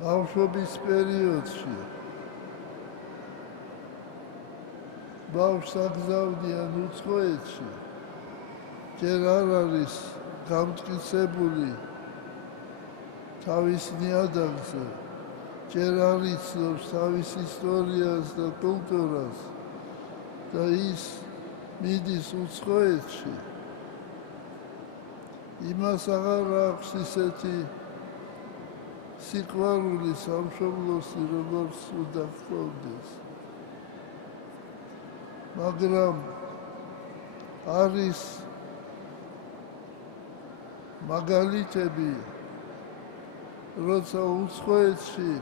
ბავშვობის პერიოდში ბავშვს აგზავნიან უცხოეთში, ჯერ არ არის გამტკიცებული თავის ნიადაგზე, ჯერ არ იცნობს თავის ისტორიას და კულტურას და ის მიდის უცხოეთში, იმას აღარ აქვს ისეთი სიყვარული სამშობლოსი, როგორც უნდა ჰქონდეს. მაგრამ არის მაგალითები, როცა უცხოეთში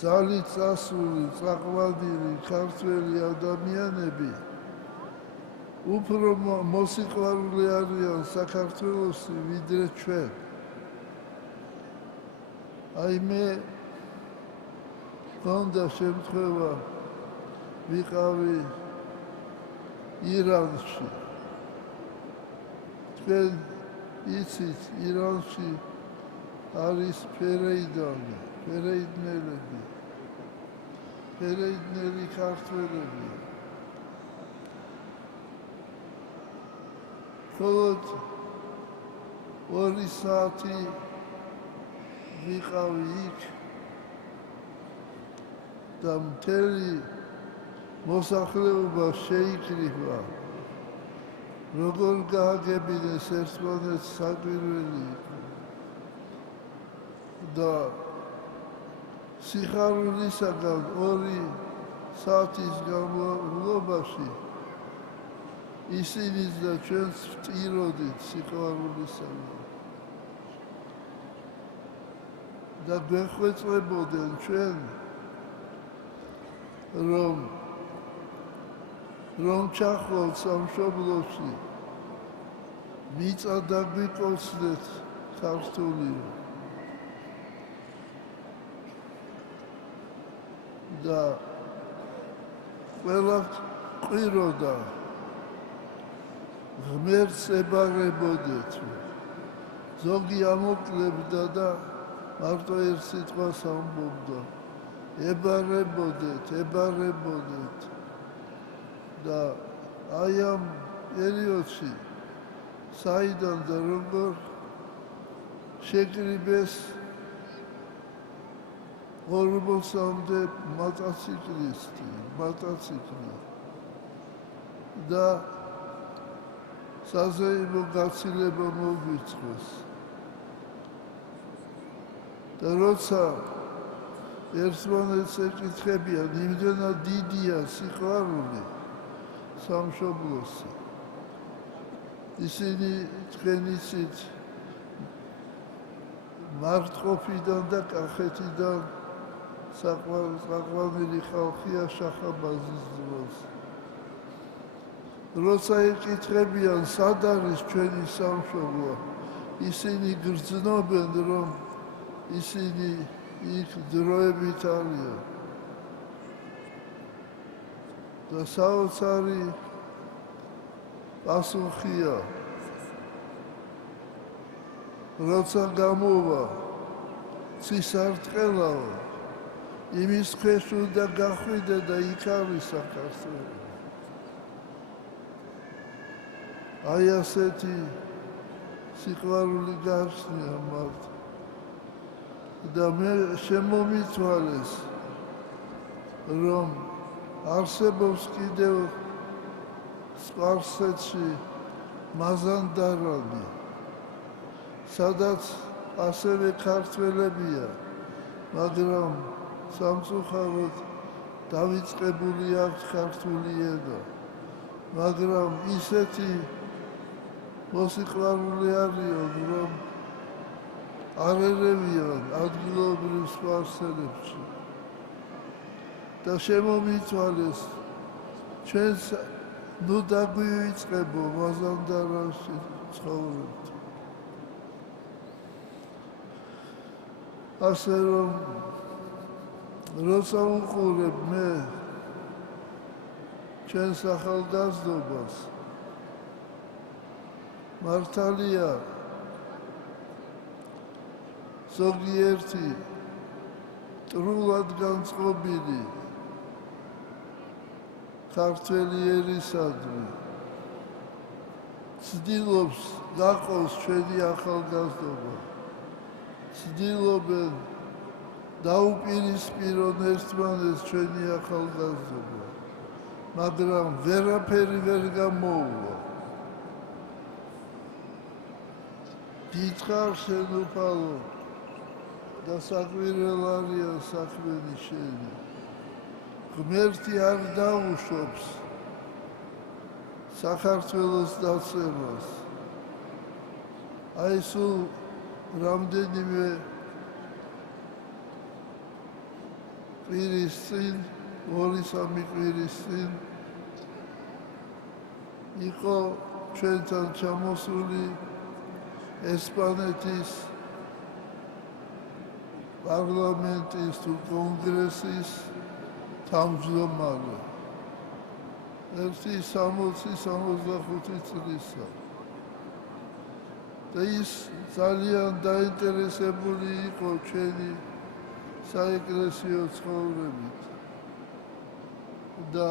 ძალით წასული, წაყვანილი ქართველი ადამიანები უფრო მოსიყვარულე არიან საქართველოსი, ვიდრე ჩვენ. აი მე მქონდა შემთხვევა, ვიყავი ირანში. თქვენ იცით, ირანში არის ფერეიდანი, ფერეიდნელები, ფერეიდნელი ქართველები. მხოლოდ 2 საათი ვიყავი იქ და მთელი მოსახლეობა შეიკრიბა, როგორ გააგებინეს ერთმანეთს საკვირველი და სიხარულისაგან 2 საათის განმავლობაში ისინიც და ჩვენც ვტიროდით სიყვარულისაგან და გვეხვეწებოდნენ ჩვენ, რომ ჩახვალთ სამშობლოში, მიწა დაგვიკოცნეთ ქართული და ყველა ყვიროდა, ღმერთს ებარებოდეთ. ზოგი ამოკლებდა და მარტო ერთ სიტყვას ამბობდა, ებარებოდეთ, ებარებოდეთ. და აი ამ პერიოდში საიდან და როგორ შეკრიბეს 40-მდე მოტოციკლისტი და საზეიმო გაცილება მოგვიწყეს. და როცა ერთმანეთს ეკითხებიან, იმდენად დიდია სიყვარული სამშობლოსი. ისინი თქვენ იცით, მარტყოფიდან და კახეთიდან საყვანილი ხალხია შახაბაზის დროს. როცა ეკითხებიან, სად არის ჩვენი სამშობლო, ისინი გრძნობენ, რომ ისინი იქ დროებით არიან. და საოცარი პასუხია, როცა გამოვა ცისარტყელაო, იმის ქვეშ უნდა გახვიდე და იქ არის საქართველო. აი ასეთი სიყვარული გააჩნია მათ. და მე შემომიცვალეს, რომ არსებობს კიდევ სპარსეთში მაზანდარანი, სადაც ასევე ქართველებია, მაგრამ სამწუხაროდ დავიწყებული აქვს ქართული ენა, მაგრამ ისეთი მოსიყვარული არიან, რომ არ ერევიან ადგილობრივ სპარსელებში. და შემომიცვალეს, ჩვენს ნუ დაგვივიწყებო მაზანდარანში ცხოვრობთ. ასე რომ როცა უყურებ მე ჩვენს ახალგაზრდობას, მართალია ზოგიერთი ტრულად განწყობილი ქართველი ერისადმი ცდილობს გაყოს ჩვენი ახალგაზრდობა, ცდილობენ დაუპირისპირონ ერთმანეთს ჩვენი ახალგაზრდობა, მაგრამ ვერაფერი ვერ გამოუვა. დიდხარ შენუფალო და საკვირველ არიან საქმენი შენი. ღმერთი არ დაუშვებს საქართველოს დაცემას. აი სულ რამდენიმე კვირის წინ, 2-3 კვირის წინ იყო ჩვენთან ჩამოსული ესპანეთის პარლამენტის თუ კონგრესის თავმჯდომარე. ერთი 60-65 წლისა. და ის ძალიან დაინტერესებული იყო ჩვენი საეკლესიო ცხოვრებით. და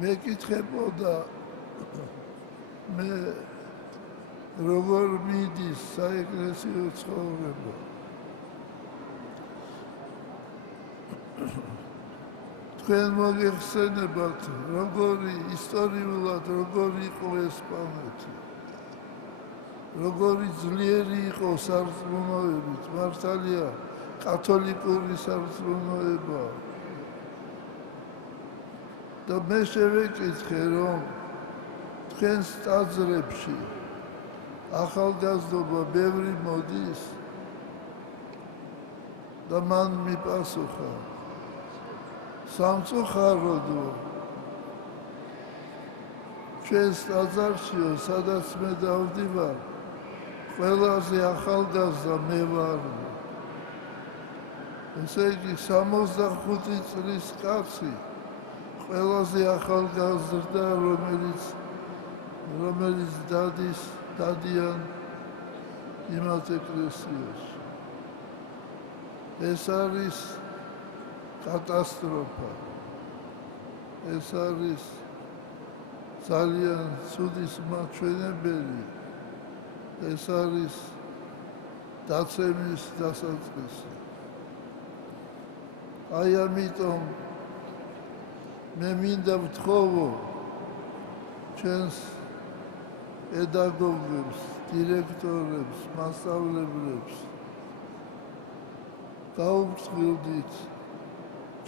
მეკითხებოდა მე როგორ მიდის საეკლესიო ცხოვრება. თქვენ მოგეხსენებათ, როგორი ისტორიულად როგორი იყო ესპანეთი, როგორი ძლიერი იყო სარწმუნოებით, მართალია კათოლიკური სარწმუნოება. და მე შევეკითხე, რომ თქვენს ტაძრებში ახალგაზრდობა ბევრი მოდის და მან მიპასუხა, სამწუხაროდო ჩვენს ტაძარშიო, სადაც მე დავდივარ, ყველაზე ახალგაზრდა მე ვარ. ესე იგი 65 წლის კაცი ყველაზე ახალგაზრდა, რომელიც დადიან იმათ ეკლესიაში. ეს არის კატასტროფა. ეს არის ძალიან ცუდის მაჩვენებელი. ეს არის დაცემის დასაწყისი. აი ამიტომ მე მინდა ვთხოვო ჩვენს პედაგოგებს, დირექტორებს, მასწავლებლებს, გაუბრწყვილდით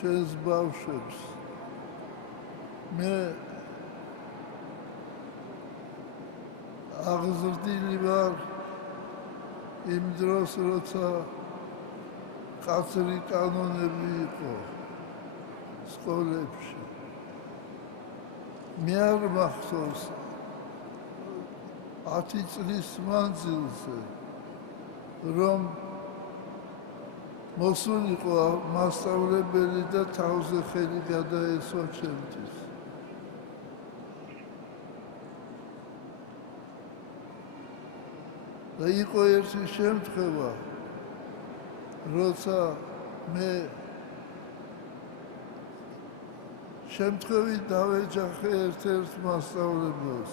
ჩვენს ბავშვებს. მე აღზრდილი ვარ იმ დროს, როცა კაცრი კანონები იყო სკოლებში. მე არ მახსოვს 10 წლის მანძილზე, რომ მოსულიყო მასწავლებელი და თავზე ხელი გადაესვა ჩემთვის. და იყო ერთი შემთხვევა, როცა მე შემთხვევით დავეჯახე ერთ-ერთ მასწავლებელს,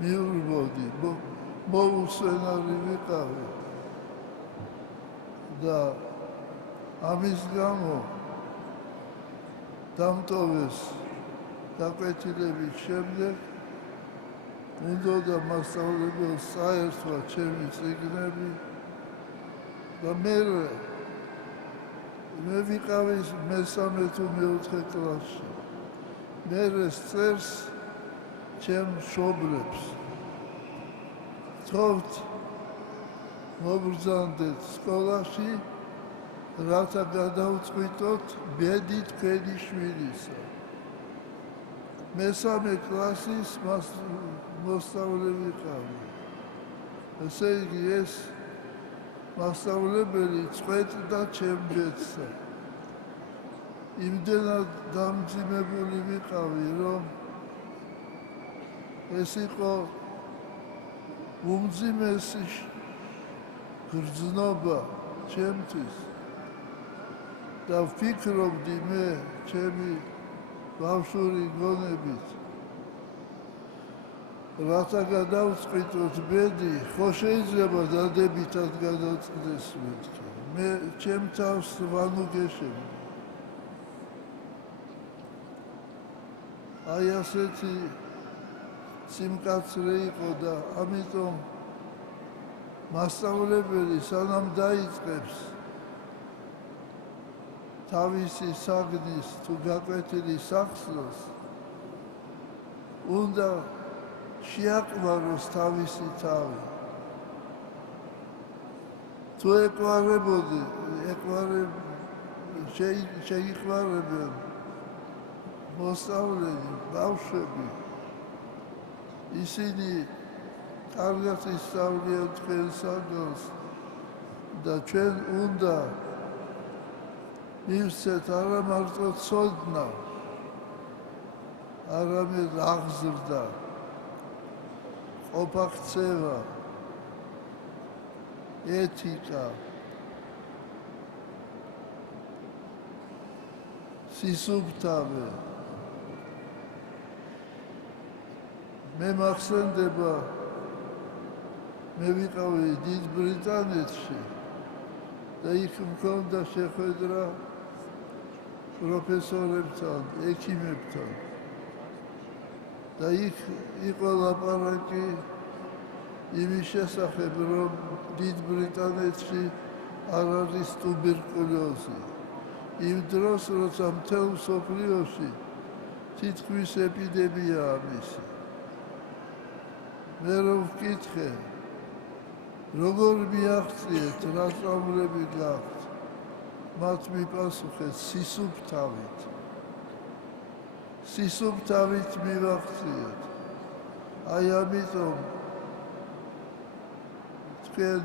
მიურბოდი, მოუსვენარი ვიყავი და ამის გამო დამტოვეს დაკვეთილების შემდეგ, უნდა მასწავლებელს წაერთვა ჩემი წიგნები და მე ვიყავი მესამე თუ მეოთხე კლასში. მე წერს ჩემ მშობლებს, თხოვთ მობრძანდეთ სკოლაში, რათა გადავწყვიტოთ ბედი თქვენი შვილისა. მესამე კლასის მოსწავლე ვიყავი. ესე იგი ეს მასწავლებელი წყვეტდა ჩემ ბედსა. იმდენად დამძიმებული ვიყავი, რომ ეს იყო უმძიმესი გრძნობა ჩემთვის და ვფიქრობდი მე ჩემი ბავშვური გონებით რათა გადავწყვიტოთ ბედი, ხო შეიძლება დადებითად გადავწყვიტეს მეთქი. მე ჩემ თავს ვანუგეშები. აი ასეთი სიმკაცრე იყო და ამიტომ მასწავლებელი სანამ დაიწყებს თავისი საგნის თუ გაკვეთილი სახსნას უნდა შეაყვაროს თავისი თავი. თუ შეიყვარებენ მოსწავლენი ბავშვები, ისინი კარგად ისწავლიან თქვენ საგანს და ჩვენ უნდა მივცეთ არა მარტო ცოდნა, არამედ აღზრდა, ყოფაქცევა, ეთიკა, სისუფთავე. მე მახსენდება მე ვიყავი დიდ ბრიტანეთში და იქ მქონდა შეხვედრა პროფესორებთან, ექიმებთან და იქ იყო ლაპარაკი იმის შესახებ, რომ დიდ ბრიტანეთში არ არის ტუბერკულოზი. იმ დროს, როცა მთელ მსოფლიოში თითქმის ეპიდემიაა მისი. მე რომ ვკითხე, როგორ მიაღწიეთ, რა სწავლები გაქვთ, მათ მიპასუხეს სისუფთავით. სისუფთავით მივაღწიეთ. აი ამიტომ თქვენ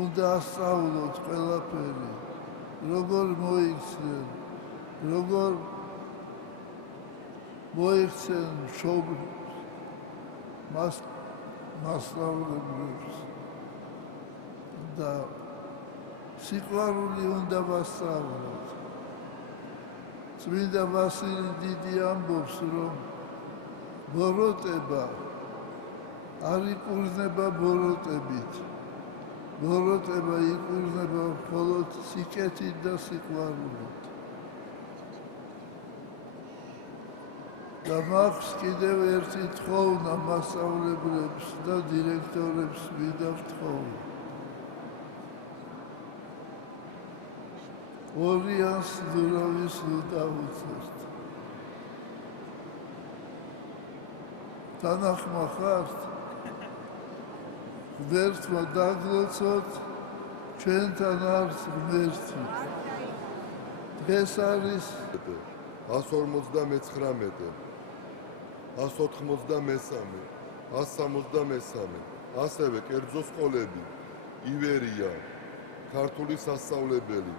უნდა ასწავლოთ ყველაფერი, როგორ მოიქცნენ, როგორ მოიქცენ მასწავლებლებს და სიყვარული უნდა ვასწავლოთ. წმინდა ვასილი დიდი ამბობს, რომ ბოროტება არ იკურნება ბოროტებით. ბოროტება იკურნება მხოლოდ სიკეთით და სიყვარულით. და მაქვს კიდევ ერთი თხოვნა მასწავლებლებს და დირექტორებს მინდა ვთხოვო. ორიანს დურავის დავუწერთ. თანახმა ხართ, ღმერთმა დაგლოცოთ, ჩვენთან არც ღმერთი. დღეს არის 159, 193, 163, ასევე კერძო სკოლები, ივერია, ქართული სასწავლებელი,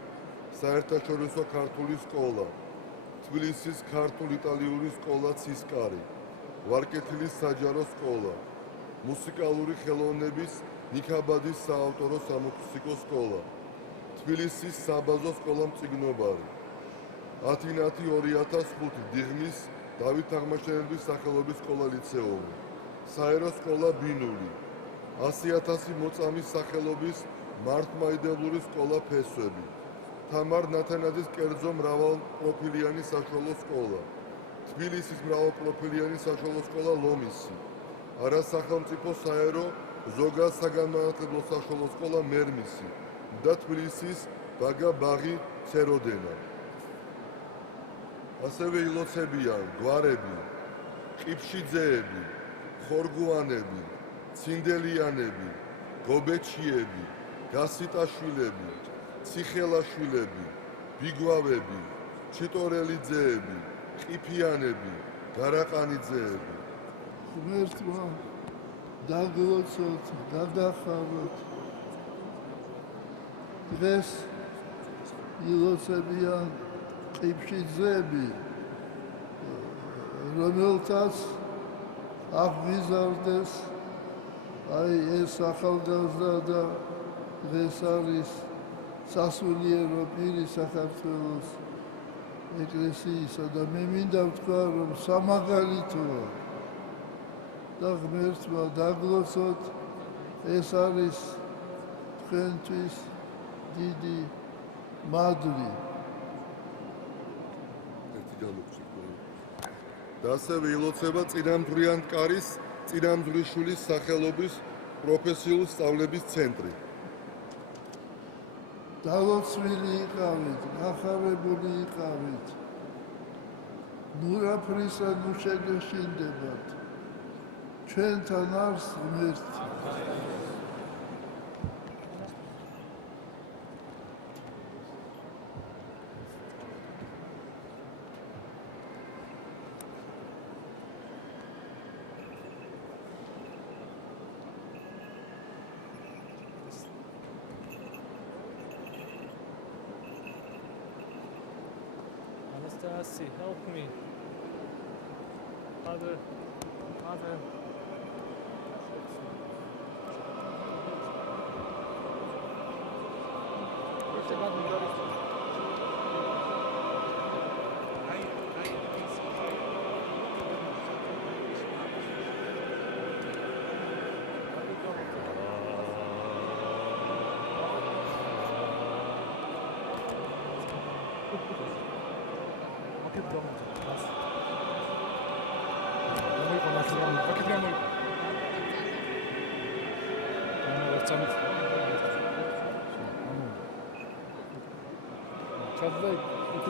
საერთაშორისო ქართული სკოლა, თბილისის ქართულ-იტალიური სკოლა ცისკარი, ვარკეთილის საჯარო სკოლა, მუსიკალური ხელოვნების ნიქაბადის საავტორო სამუსიკო სკოლა, თბილისის საბაზო სკოლა მწიგნობარი, 10-2005 დიღმის დავით აღმაშენებლის სახელობის სკოლა ლიცეუმი, საერო სკოლა ბინული, 100,000 მოწამის სახელობის მართლმადიდებლური სკოლა ფესვები, თამარ ნათანაძის კერძო მრავალპროფილიანი საშუალო სკოლა, თბილისის მრავალპროფილიანი საშუალო სკოლა ლომისი, არასახელმწიფო საერო ზოგადსაგანმანათლებლო საშუალო სკოლა მერმისი და თბილისის ბაგა-ბაღი ცეროდენა. ასევე ილოცებიან გვარები, ყიფშიძეები, ხორგუანები, ცინდელიანები, გობეჩიები, გასიტაშვილები, ციხელაშვილები, ბიგვავები, ჩიტორელიძეები, ყიფიანები, გარაყანიძეები. ღმერთმა დაგლოცოთ, გადახაროთ. დღეს ილოცებიან ყიფშიძეები, რომელთაც აღგვიზარდეს აი ეს ახალგაზრდა და დღეს არის სასულიერო პირი საქართველოს ეკლესიისა და მე მინდა ვთქვა რომ სამაგალითოა და ღმერთმა დაგლოცოთ ეს არის თქვენთვის დიდი მადლი და ასევე ილოცება წინამძღვრიან კარის წინამძღვრიშვილის სახელობის პროფესიული სწავლების ცენტრი. დალოცვილი იყავით, გახარებული იყავით, ნურაფრისა ნუ შეგეშინდებათ, ჩვენთან არის ღმერთი. Anastasi, help me. Father.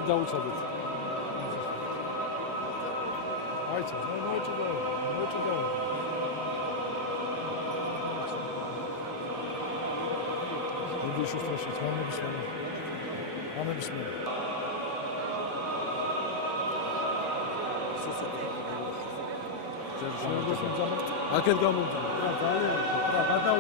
დაუცადეთ. აიცა, მოიჭიდო. დიდი შუსტრაში მამების მე. აქეთ გამომწვა. ძალიან. და